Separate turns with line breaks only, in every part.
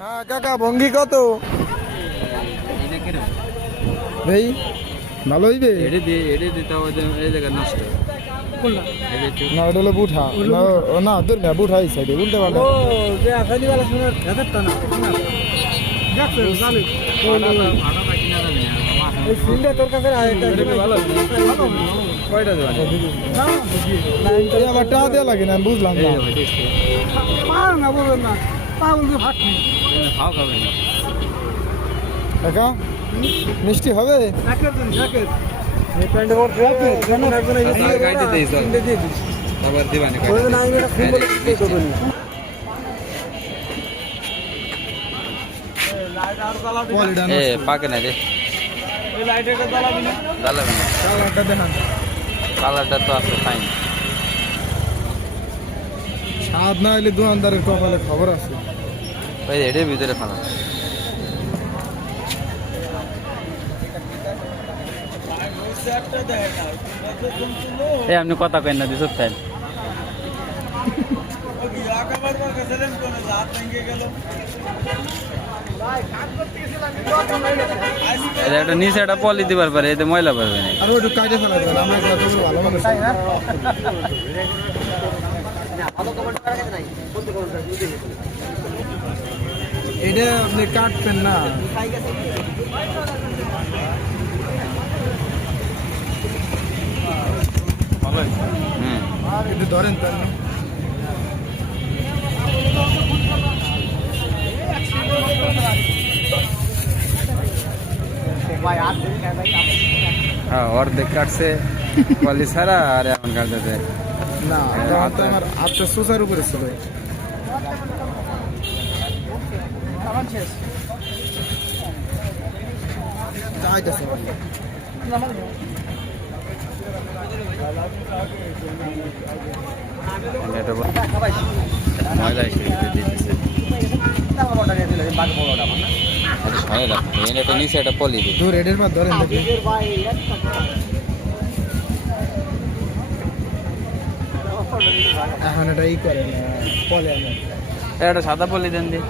হ্যাঁ কাকা ভঙ্গি কত? ভাই ভালো হইবে? না ওটা হলো বুঠা। না ও না তোর না বুঠা এই সাইডে উল্টে পাল্টা। এই আবার টাকা দেওয়া লাগে না আমি বুঝলাম না। কাকা মিষ্টি হবে?
এ পাকে না রে। না।
কালারটা
কালারটা তো আছে ফাইন
স্বাদ না হলে দোকানদারের কপালে খবর আছে।
ওই এটার ভিতরে ফালা এ আপনি কথা কেন না দিস তাই এটা একটা নিচে একটা পলি দিবার পারে এতে ময়লা পারবে না?
ভালো এটা আপনি কাটবেন না।
হুম
একটু ধরেন তার
হ্যাঁ অর্ধেক কাটছে। পলি ছাড়া আর এখন কাটতেছে।
না আমার হাতটা সোসার উপরে ছিল।
এটা এটা নিচে একটা পলি
দূর এডের ধরেন এখন এটা ই করে পলে
একটা সাদা পলি দেন দি।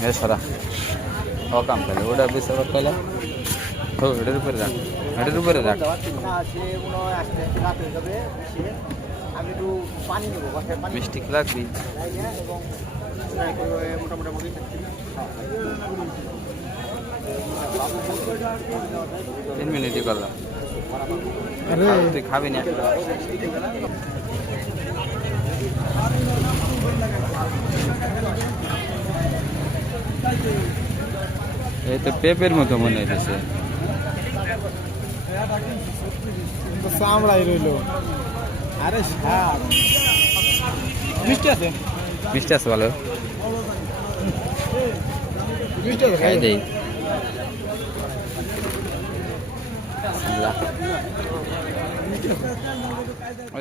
এ সরা ও কাম করে ওটা বেশ আবার কইলা তো এটার উপরে রাখ এটার উপরে রাখ
আমি একটু পানি নেব বাসায় পানি
মিষ্টি লাগবি
এবং মোটামুটি
তিন মিনিটই করলাম
আরে
তুই খাবি না এই তো পেঁপের মতো মনে হইতেছে।
চামড়াই রইল। আরে মিষ্টি আছে?
মিষ্টি আছে ভালো।
মিষ্টি খাই
দেই।